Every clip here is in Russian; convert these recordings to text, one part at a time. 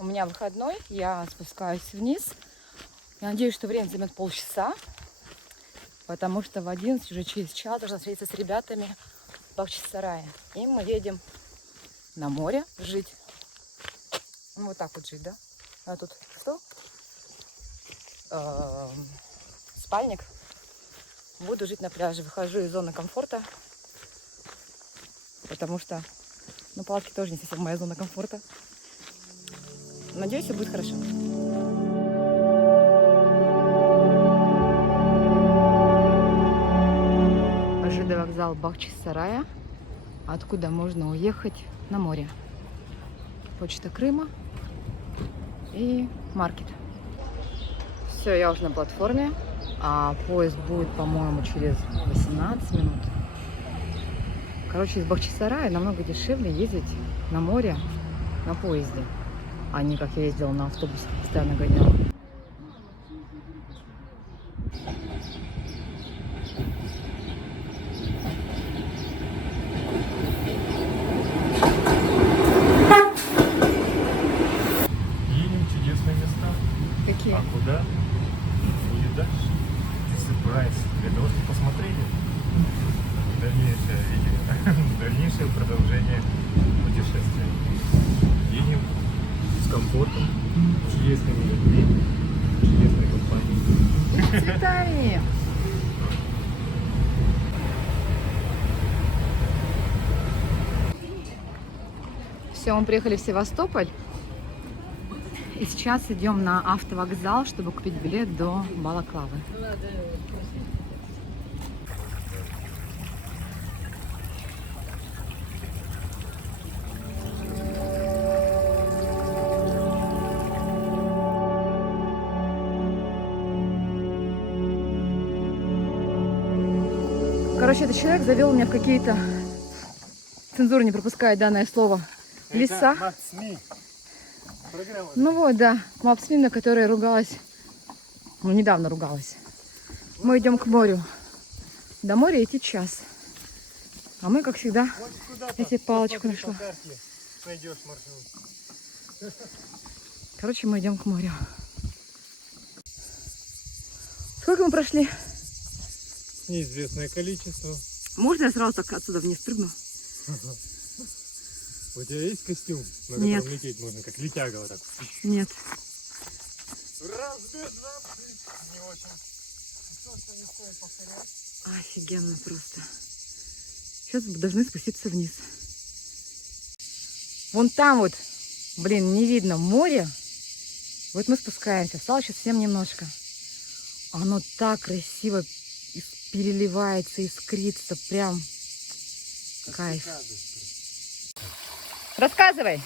У меня выходной, я спускаюсь вниз. Я надеюсь, что время займет полчаса, потому что в 11 уже через час должна встретиться с ребятами в Бахчисарае. И мы едем на море жить. Ну, вот так вот жить, да? А тут стол, спальник. Буду жить на пляже. Выхожу из зоны комфорта, потому что, ну, палатки тоже не совсем моя зона комфорта. Надеюсь, все будет хорошо. ЖД вокзал Бахчисарая, откуда можно уехать на море. Почта Крыма и маркет. Все, я уже на платформе, а поезд будет, по-моему, через 18 минут. Короче, из Бахчисарая намного дешевле ездить на море на поезде, а не как я ездила на автобусе, постоянно гоняла. Едем в чудесные места. Какие? А куда? Будет дальше. Сюрприз. Для того, чтобы посмотрели дальнейшее видео, дальнейшее продолжение путешествия. Едем с комфортом, чудесными людьми, чудесной компанией. Цветами! Все, мы приехали в Севастополь. И сейчас идем на автовокзал, чтобы купить билет до Балаклавы. Короче, этот человек завел меня в какие-то... Цензура не пропускает данное слово. Леса. Ну вот, да, Мапсми, на которой ругалась, ну, недавно ругалась. Мы идем к морю. До моря идти час. А мы, как всегда, эти палочку нашла. Короче, мы идем к морю. Сколько мы прошли? Неизвестное количество. Можно я сразу так отсюда вниз прыгну? У тебя есть костюм, на Нет. котором лететь можно, как летяга вот так? Нет. Раз, два, не очень. Все, что не стоит повторять. Офигенно просто. Сейчас должны спуститься вниз. Вон там вот, блин, не видно море. Вот мы спускаемся. Осталось сейчас совсем немножко. Оно так красиво переливается, искрится. Прям кайф. Рассказывай.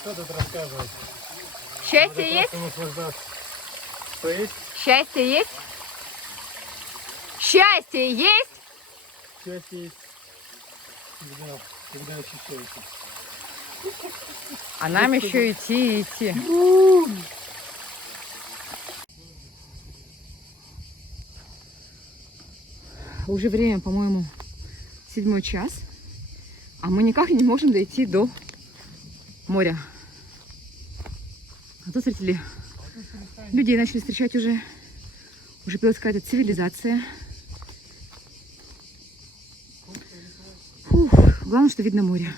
Что тут рассказывать? Счастье есть? Что есть? Счастье есть? Счастье есть? Счастье есть. Когда ощущаете. А нам еще идти и идти. Уже время, по-моему, 7 час. А мы никак не можем дойти до моря. А тут встретили. Людей начали встречать уже. Уже появилась какая-то цивилизация. Фух, главное, что видно море.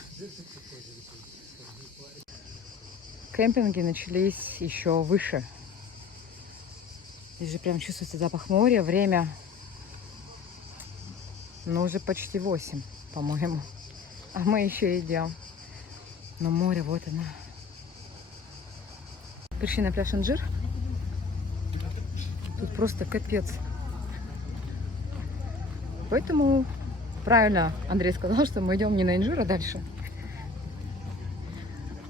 Кемпинги начались еще выше. Здесь же прям чувствуется запах моря. Время, ну, уже почти 8, по-моему. А мы еще идем. Но море, вот оно. Пришли на пляж Инжир. Тут просто капец. Поэтому правильно Андрей сказал, что мы идем не на Инжир, а дальше.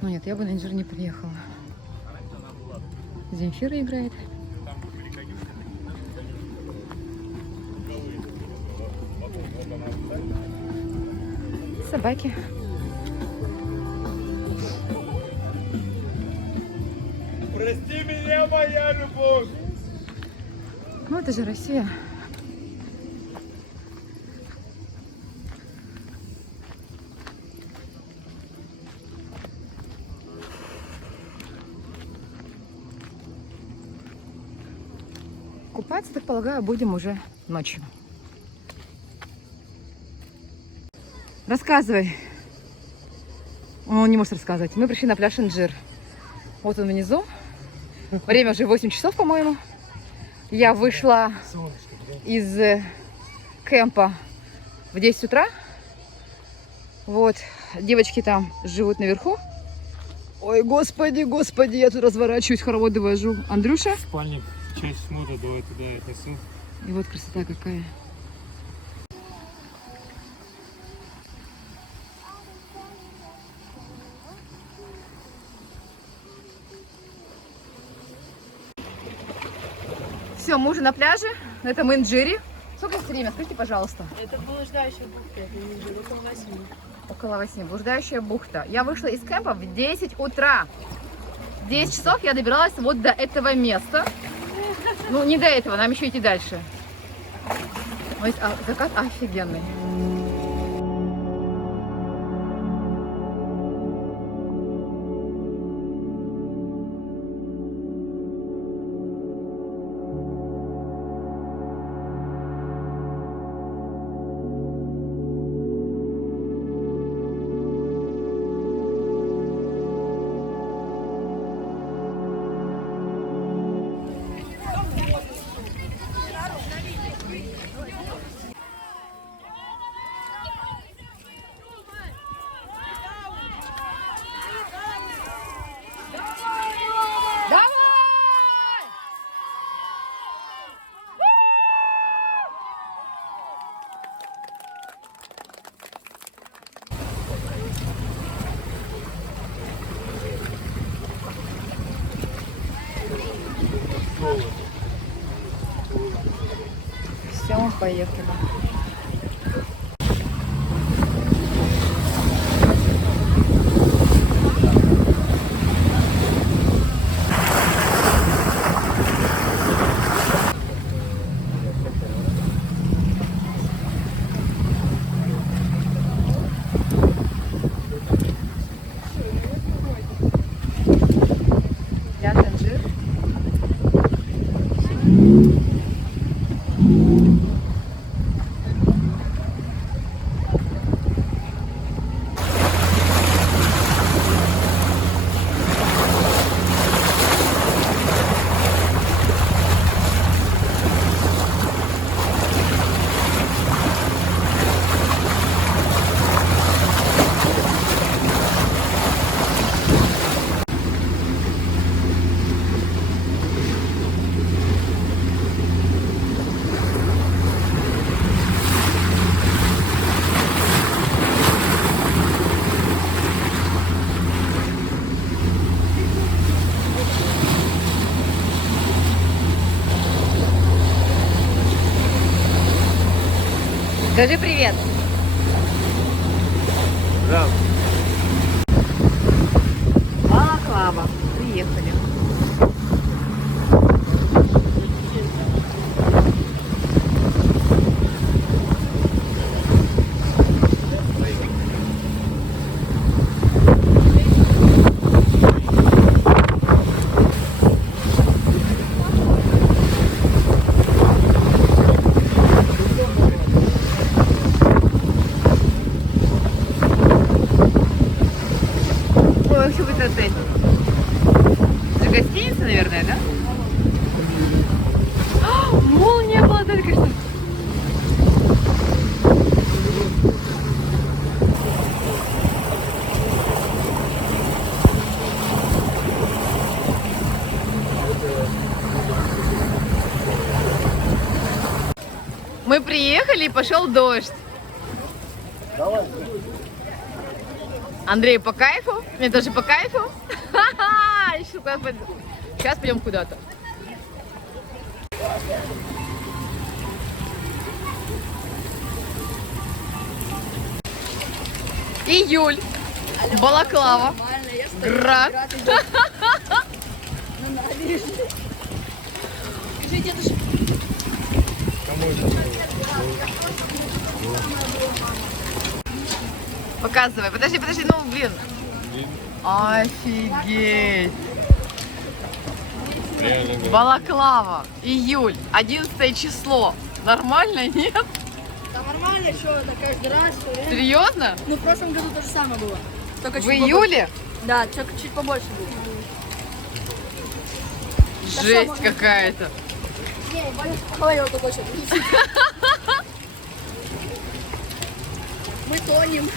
Ну нет, я бы на Инжир не приехала. Земфира играет. Собаки. Прости меня, моя любовь! Ну это же Россия. Купаться, так полагаю, будем уже ночью. Рассказывай. Он не может рассказывать. Мы пришли на пляж Инжир. Вот он внизу. Время уже 8 часов, по-моему. Я вышла из кемпа в 10 утра. Вот. Девочки там живут наверху. Ой, господи, господи, я тут разворачиваюсь, хоровод довожу. Андрюша. Спальник, часть смотра, давай туда отнесу. И вот красота какая. Все, мы уже на пляже, на этом Инджире. Сколько здесь время? Скажите, пожалуйста. Это блуждающая бухта, это не Инжир, около 8. Около 8. Блуждающая бухта. Я вышла из кемпа в 10 утра. В 10 часов я добиралась вот до этого места. Ну, не до этого, нам еще идти дальше. Ой, закат офигенный. Все, поехали. Пляж Инжир. Скажи привет. Да. Балаклава. Приехали. Ой, что будет отель? Это гостиница, наверное, да? Молния была только что. Мы приехали, и пошел дождь. Андрей по кайфу, мне тоже по кайфу. Сейчас пойдем куда-то. Июль, Балаклава, град. Показывай. Подожди, ну блин. Офигеть. реально говорю. Балаклава, июль, 11 число. Нормально, нет? Да нормально, что это каждый раз, все время. Серьезно? Ну, в прошлом году то же самое было. Только В чуть июле? побольше. Да, только чуть побольше было. Жесть какая-то. Не, Ваня говорил такой что Мы тонем.